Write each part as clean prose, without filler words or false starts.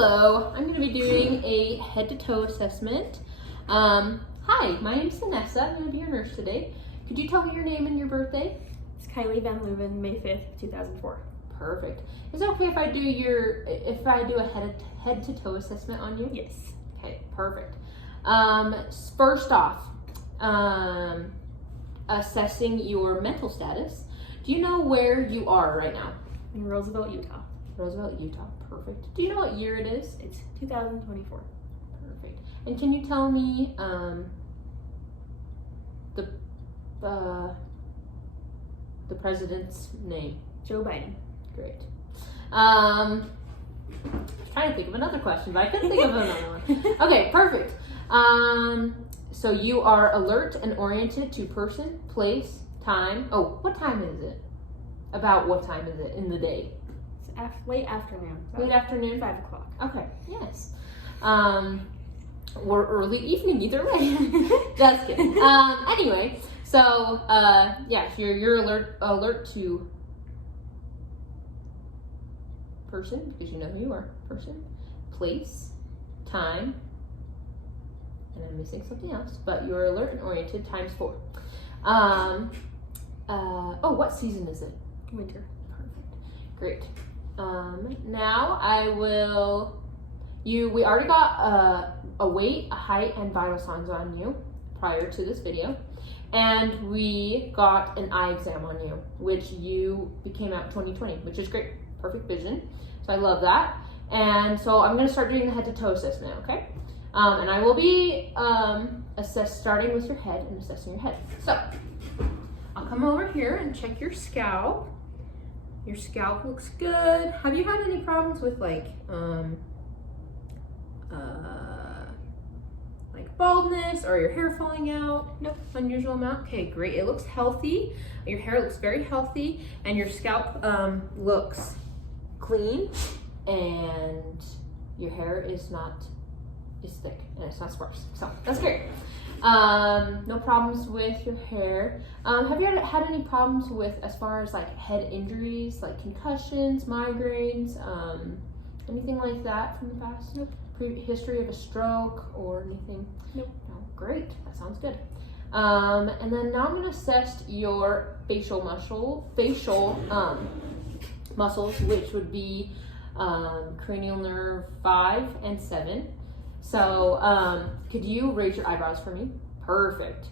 Hello, I'm going to be doing a head-to-toe assessment. Hi, my name's Vanessa. I'm going to be your nurse today. Could you tell me your name and your birthday? It's Kylie Van Leuven, May 5th, 2004. Perfect. Is it okay if I do a head-to-toe assessment on you? Yes. Okay, perfect. First off, assessing your mental status. Do you know where you are right now? In Roosevelt, Utah. Roosevelt, Utah. Perfect. Do you know what year it is? It's 2024. Perfect. And can you tell me the president's name? Joe Biden. Great. I was trying to think of another question, but I couldn't think of another one. Okay, perfect. So you are alert and oriented to person, place, time. Oh, what time is it? About what time is it in the day? It's late afternoon. Late afternoon? 5 o'clock. Okay, yes. Or early evening, either way. Just kidding. Anyway, so yeah, you're alert to person, because you know who you are. Person, place, time, and I'm missing something else, but you're alert and oriented times 4. Oh, what season is it? Winter. Perfect. Great. Now we already got a weight, a height, and vital signs on you prior to this video. And we got an eye exam on you, which you became out in 2020, which is great. Perfect vision. So I love that. And so I'm going to start doing the head-to-toe assessment, okay? And I will be starting with your head and assessing your head. So I'll come over here and check your scalp. Your scalp looks good. Have you had any problems with like baldness or your hair falling out? Nope. Unusual amount? Okay, great. It looks healthy. Your hair looks very healthy, and your scalp looks clean, and your hair is thick and it's not sparse. So that's great. No problems with your hair. Have you had any problems with, as far as like head injuries, like concussions, migraines, anything like that from the past? Nope. History of a stroke or anything? Nope. No. Great. That sounds good. And then now I'm going to assess your facial muscles, which would be cranial nerve 5 and 7. So, could you raise your eyebrows for me? Perfect.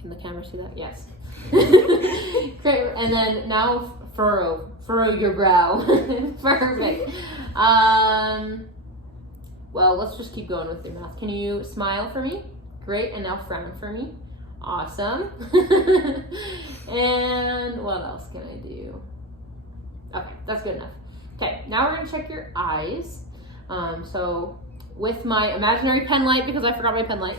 Can the camera see that? Yes. Great. And then now furrow your brow. Perfect. Well, let's just keep going with your mouth. Can you smile for me? Great. And now frown for me. Awesome. And what else can I do? Okay, that's good enough. Okay, now we're gonna check your eyes. So with my imaginary pen light, because I forgot my pen light,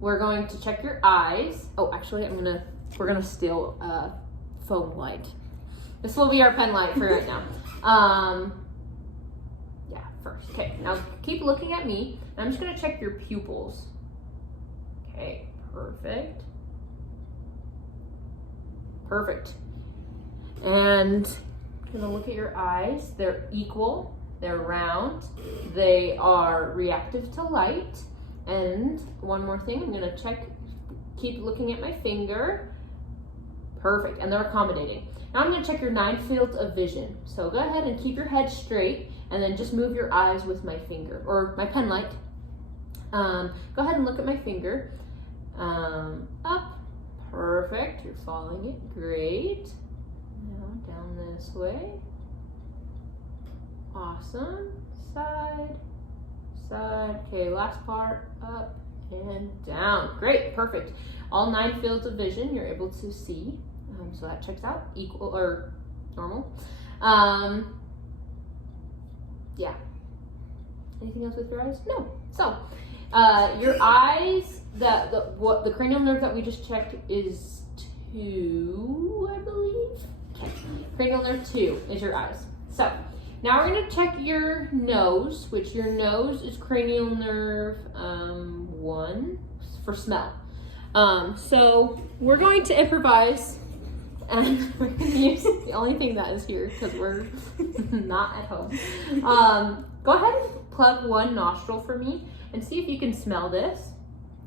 we're going to check your eyes. Oh, actually, we're gonna steal a phone light. This will be our pen light for right now. Yeah, first. Okay, now keep looking at me. I'm just gonna check your pupils. Okay, perfect. Perfect. And I'm gonna look at your eyes. They're equal. They're round, they are reactive to light, and one more thing, I'm gonna check, keep looking at my finger. Perfect, and they're accommodating. Now I'm gonna check your 9 fields of vision. So go ahead and keep your head straight, and then just move your eyes with my finger, or my pen light. Go ahead and look at my finger. Up, perfect, you're following it, great. Now down this way. Awesome. Side. Okay, last part, up and down. Great, perfect. All 9 fields of vision you're able to see. So that checks out. Equal or normal. Yeah. Anything else with your eyes? No. So, your eyes, the cranial nerve that we just checked is 2, I believe. Okay. Cranial nerve 2 is your eyes. So, now we're going to check your nose, which your nose is cranial nerve 1 for smell. So we're going to improvise, and we're going to use the only thing that is here because we're not at home. Go ahead and plug one nostril for me and see if you can smell this.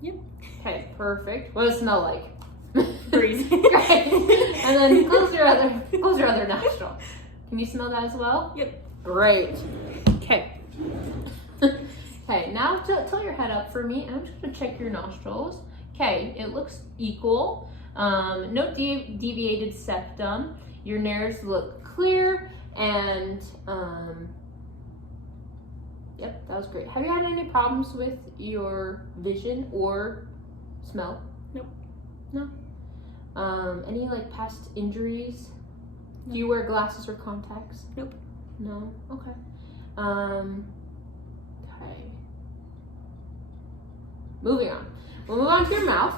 Yep. Okay, perfect. What does it smell like? Breeze. Great. And then close your other nostril. Can you smell that as well? Yep. Great. Okay. Okay, now tilt your head up for me, and I'm just gonna check your nostrils. Okay, it looks equal. No deviated septum. Your nares look clear, and yep, that was great. Have you had any problems with your vision or smell? Nope. No. Any like past injuries? No. Do you wear glasses or contacts? Nope. No. Okay. Okay. Moving on. We'll move on to your mouth.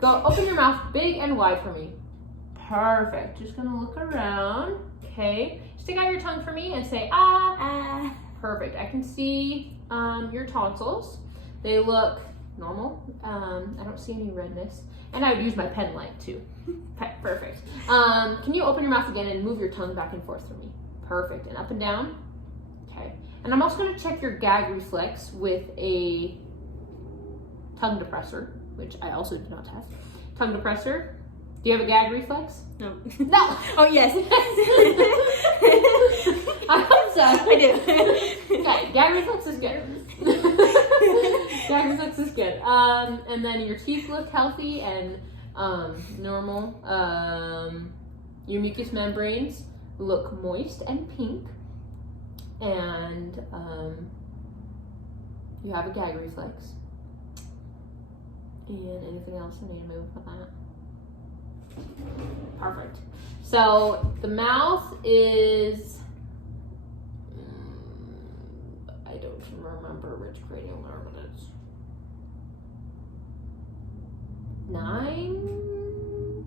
Go open your mouth big and wide for me. Perfect. Just gonna look around. Okay. Stick out your tongue for me and say ah. Ah. Perfect. I can see your tonsils. They look normal. I don't see any redness. And I would use my pen light too. Okay, perfect. Can you open your mouth again and move your tongue back and forth for me? Perfect. And up and down. Okay. And I'm also going to check your gag reflex with a tongue depressor, which I also do not have. Tongue depressor. Do you have a gag reflex? No. No. Oh, yes. I hope so. I do. Okay, gag reflex is good. Gag reflex is good. And then your teeth look healthy and normal. Your mucous membranes look moist and pink. And you have a gag reflex. And anything else I need to move with that? Perfect. So the mouth is, I don't remember which cranial nerve it is. 9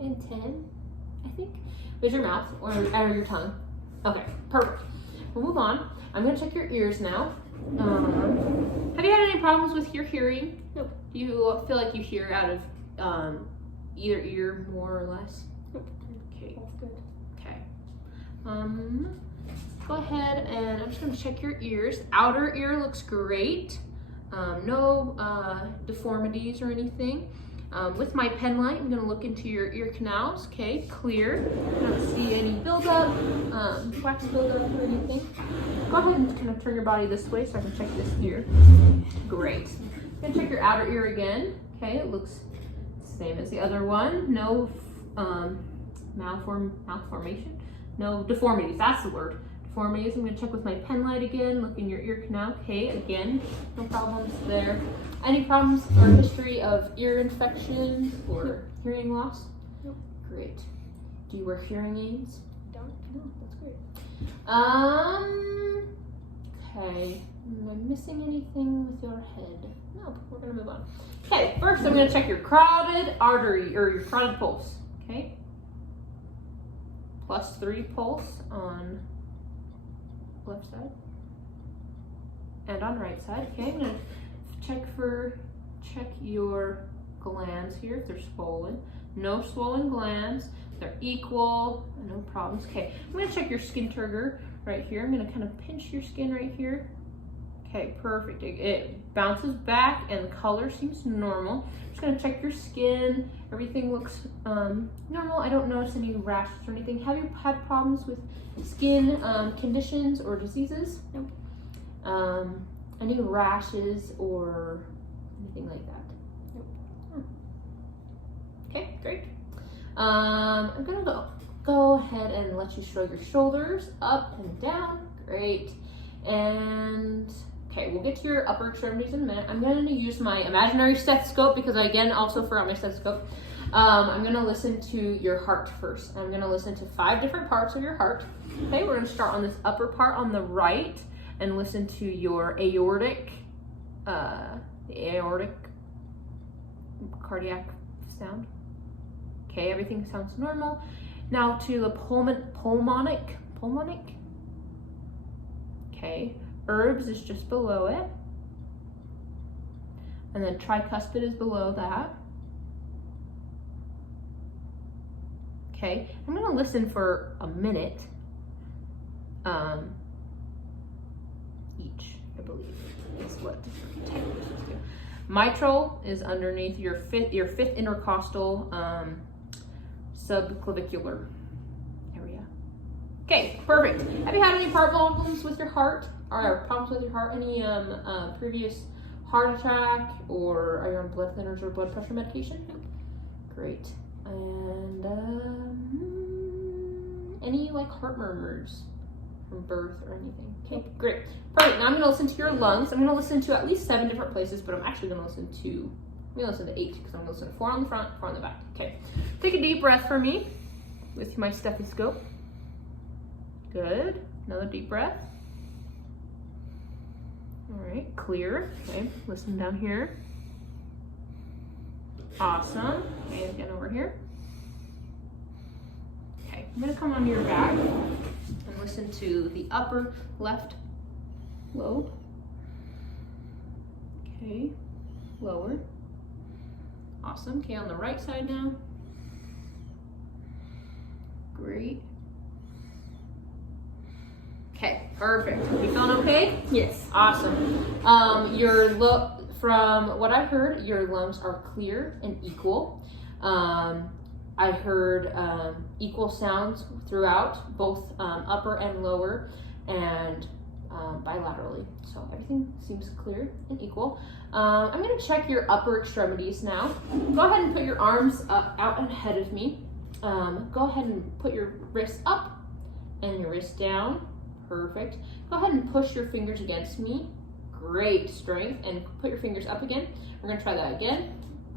and 10, I think. Is your mouth or your tongue? Okay, perfect. We'll move on. I'm gonna check your ears now. Have you had any problems with your hearing? Nope. Do you feel like you hear out of either ear more or less? Nope. Okay. That's good. Okay. Go ahead and I'm just gonna check your ears. Outer ear looks great. No deformities or anything. With my pen light, I'm gonna look into your ear canals. Okay, clear. I don't see any buildup, wax buildup or anything. Go ahead and kind of turn your body this way so I can check this ear. Great. I'm gonna check your outer ear again. Okay, it looks the same as the other one. No malformation. No deformities, that's the word. Deformities. I'm going to check with my pen light again, look in your ear canal. Okay, again, no problems there. Any problems or history of ear infection or hearing loss? Nope. Great. Do you wear hearing aids? Don't. No, that's great. Okay. Am I missing anything with your head? No, we're going to move on. Okay, first I'm going to check your carotid artery or your carotid pulse. Okay. +3 pulse on left side and on right side. Okay, I'm gonna check your glands here if they're swollen. No swollen glands. They're equal. No problems. Okay, I'm gonna check your skin turgor right here. I'm gonna kind of pinch your skin right here. Okay, perfect. It bounces back and the color seems normal. Just gonna check your skin. Everything looks normal. I don't notice any rashes or anything. Have you had problems with skin conditions or diseases? Nope. Any rashes or anything like that? Nope. Okay, great. I'm gonna go ahead and let you shrug your shoulders up and down. Great. And okay, we'll get to your upper extremities in a minute. I'm going to use my imaginary stethoscope because I, again, also forgot my stethoscope. I'm going to listen to your heart first. I'm going to listen to 5 different parts of your heart. Okay, we're going to start on this upper part on the right and listen to your aortic, cardiac sound. Okay, everything sounds normal. Now to the pulmonic. Okay, herbs is just below it. And then tricuspid is below that. Okay, I'm gonna listen for a minute. inch, I believe, is what tailors do. Mitral is underneath your fifth intercostal subclavicular area. Okay, perfect. Have you had any problems with your heart? Or problems with your heart? Any previous heart attack, or are you on blood thinners or blood pressure medication? Great. And any like heart murmurs from birth or anything? Okay, great. Perfect. Now I'm going to listen to your lungs. I'm going to listen to at least 7 different places, but I'm actually going to listen to 8 because I'm going to listen to 4 on the front, 4 on the back. Okay. Take a deep breath for me with my stethoscope. Good. Another deep breath. All right, clear. Okay, listen down here. Awesome. Okay, again over here. Okay, I'm gonna come onto your back and listen to the upper left lobe. Okay, lower. Awesome. Okay, on the right side now. Great. Okay, perfect. You feeling okay? Yes. Awesome. From what I heard, your lungs are clear and equal. I heard equal sounds throughout, both upper and lower, and bilaterally. So everything seems clear and equal. I'm going to check your upper extremities now. Go ahead and put your arms out and ahead of me. Go ahead and put your wrists up and your wrists down. Perfect. Go ahead and push your fingers against me. Great strength. And put your fingers up again. We're going to try that again.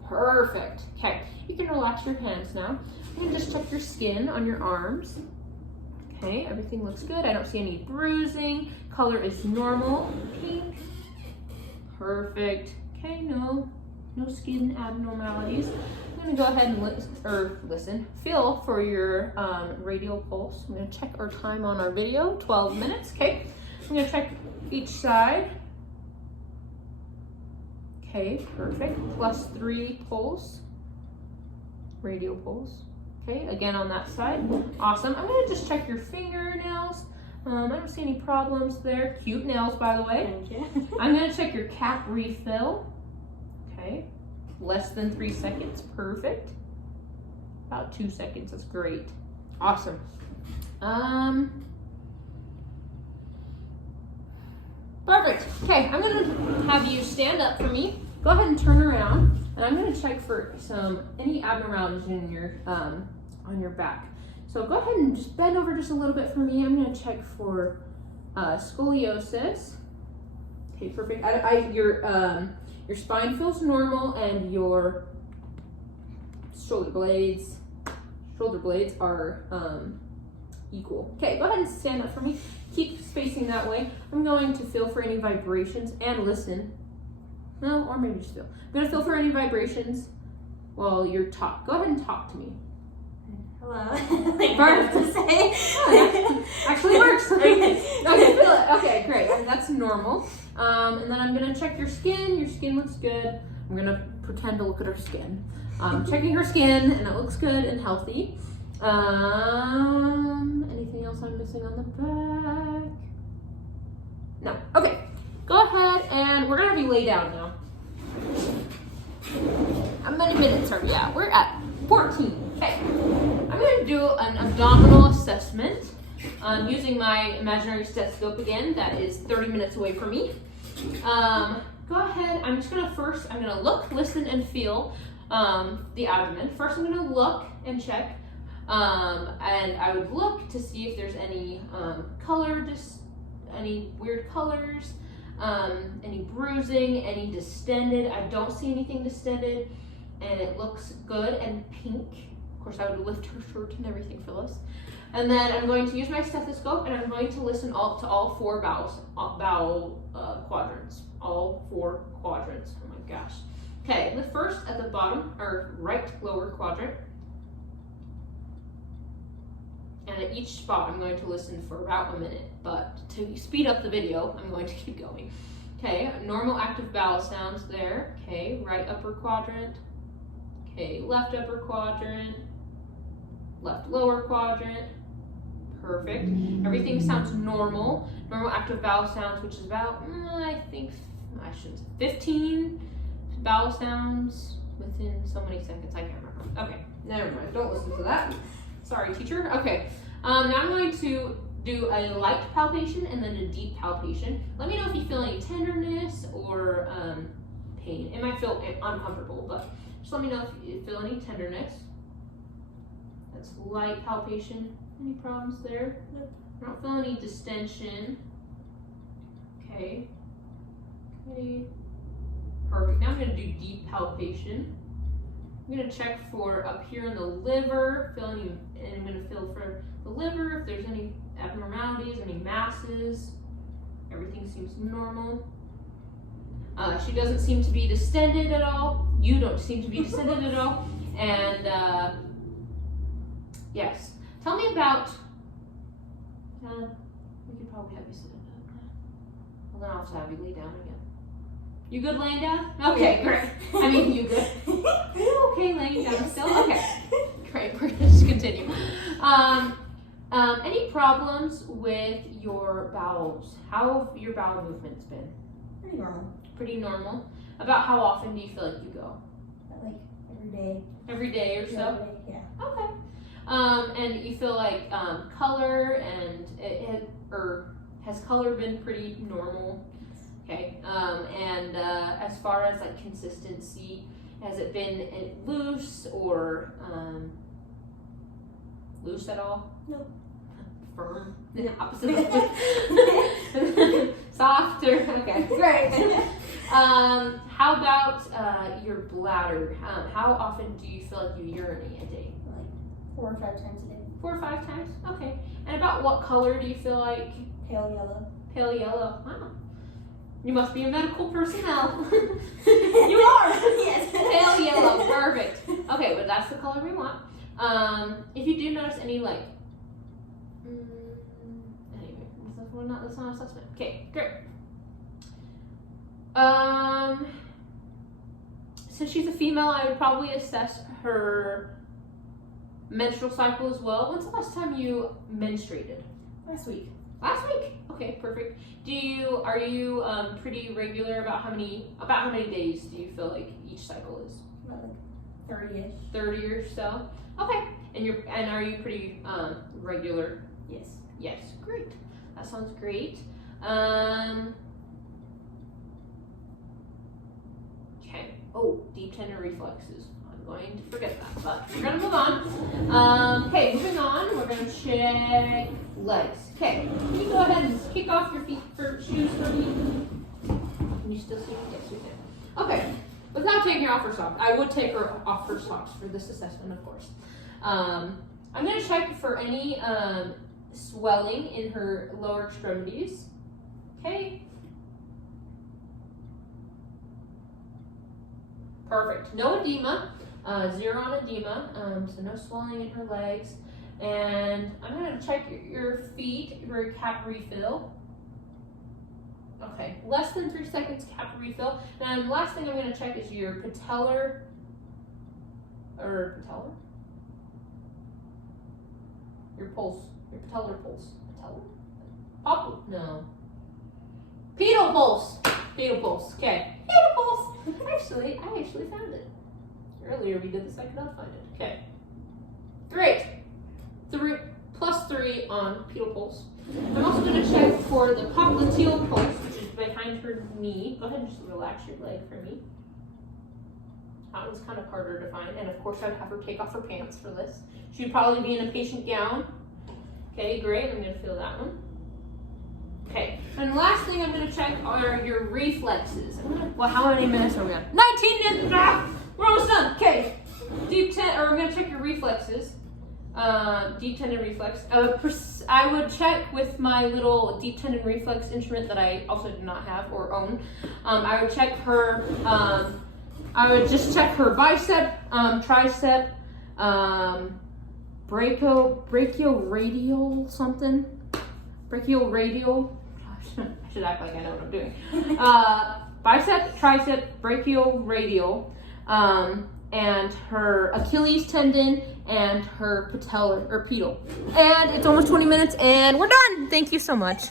Perfect. Okay. You can relax your hands now. I'm going to just check your skin on your arms. Okay. Everything looks good. I don't see any bruising. Color is normal. Pink. Perfect. Okay. No skin abnormalities. I'm going to go ahead and feel for your radial pulse. I'm going to check our time on our video, 12 minutes. Okay, I'm going to check each side. Okay, perfect. +3 pulse, radial pulse. Okay, again on that side. Awesome. I'm going to just check your fingernails. I don't see any problems there. Cute nails, by the way. Thank you. I'm going to check your cap refill. Okay. Less than 3 seconds, perfect. About 2 seconds, that's great. Awesome. Perfect. Okay, I'm gonna have you stand up for me. Go ahead and turn around, and I'm gonna check for any abnormalities in your on your back. So go ahead and just bend over just a little bit for me. I'm gonna check for scoliosis. Okay, perfect. Your spine feels normal, and your shoulder blades are equal. Okay, go ahead and stand up for me. Keep spacing that way. I'm going to feel for any vibrations and listen. No, or maybe just feel. I'm going to feel for any vibrations while you're talk. Go ahead and talk to me. Hello. Like Bird. to say. Oh, yeah. Actually works. Okay, feel it. Okay, great. That's normal. And then I'm gonna check your skin. Your skin looks good. I'm gonna pretend to look at her skin. Checking her skin, and it looks good and healthy. Anything else I'm missing on the back? No. Okay. Go ahead, and we're gonna have you lay down now. How many minutes are we at? We're at 14. Okay. I'm gonna do an abdominal assessment. Using my imaginary stethoscope again, that is 30 minutes away from me. Go ahead, I'm gonna look, listen, and feel the abdomen. First, I'm gonna look and check, and I would look to see if there's any any weird colors, any bruising, any distended. I don't see anything distended, and it looks good and pink. Of course, I would lift her shirt and everything for this. And then I'm going to use my stethoscope, and I'm going to listen to all 4 bowel quadrants. All 4 quadrants. Oh my gosh. Okay, the first at the bottom, or right lower quadrant. And at each spot, I'm going to listen for about a minute. But to speed up the video, I'm going to keep going. Okay, normal active bowel sounds there. Okay, right upper quadrant. Okay, left upper quadrant. Left lower quadrant. Perfect. Everything sounds normal. Normal active vowel sounds, which is about, I think, 15 vowel sounds within so many seconds. I can't remember. Okay, never mind. Don't listen to that. Sorry, teacher. Okay. Now I'm going to do a light palpation and then a deep palpation. Let me know if you feel any tenderness or pain. It might feel uncomfortable, but just let me know if you feel any tenderness. That's light palpation. Any problems there? Nope. I don't feel any distension. Okay. Okay. Perfect. Now I'm going to do deep palpation. I'm going to check for up here in the liver, and I'm going to feel for the liver if there's any abnormalities, any masses. Everything seems normal. She doesn't seem to be distended at all. You don't seem to be distended at all. And yes. Tell me about, we could probably have you sit up. Well, then I'll have to have you lay down again. You good laying down? Okay, great. I mean, you good? Are you okay laying down still? Okay, great. We're gonna just continue. Any problems with your bowels? How have your bowel movements been? Pretty normal. Pretty normal. About how often do you feel like you go? Like every day. Every day or so? Every day, yeah. Okay. And you feel like color and has color been pretty normal? Okay. And as far as like consistency, has it been loose or loose at all? No. Firm? The opposite of soft or okay. Great. How about your bladder? How often do you feel like you urinate a day? Like 4 or 5 times a day. 4 or 5 times? Okay. And about what color do you feel like? Pale yellow. Pale yellow. Wow. You must be a medical personnel. You are! Yes. Pale yellow. Perfect. Okay, but that's the color we want. If you do notice any like anyway, that's not assessment. Okay, great. Since she's a female, I would probably assess her menstrual cycle as well. When's the last time you menstruated? Last week. Last week. Okay, perfect. Are you pretty regular about how many days do you feel like each cycle is? About like 30-ish. 30 or so. Okay. And are you pretty regular? Yes. Yes. Great. That sounds great. Okay. Oh, deep tender reflexes. I'm going to forget that, but we're gonna move on. Okay, moving on. We're gonna check legs. Okay. Can you go ahead and kick off your shoes for me? Can you still see? Yes, you can. Okay. Without taking her off her socks. I would take her off her socks for this assessment, of course. I'm going to check for any swelling in her lower extremities. Okay. Perfect. No edema. 0 on edema. So no swelling in her legs. And I'm going to check your feet, your cap refill. Okay, less than 3 seconds cap refill. And the last thing I'm going to check is your patellar. Your pulse. Your patellar pulse. Patellar? No. Pedal pulse. Pedal pulse. Okay. Pedal pulse. I actually found it. Earlier we did this, I could not find it. Okay. Great. 3 on pedal pulse. I'm also going to check for the popliteal pulse, which is behind her knee. Go ahead and just relax your leg for me. That one's kind of harder to find. And of course, I'd have her take off her pants for this. She'd probably be in a patient gown. Okay, great. I'm going to feel that one. Okay. And the last thing I'm going to check are your reflexes. Well, how many minutes are we on? 19 minutes. We're almost done. Okay. I'm going to check your reflexes. Deep tendon reflex. I would check with my little deep tendon reflex instrument that I also do not have or own. I would check her. I would just check her bicep, tricep, brachioradial something. Brachioradial. I should act like I know what I'm doing. Bicep, tricep, brachioradial. and her Achilles tendon, and her pedal. And it's almost 20 minutes, and we're done. Thank you so much.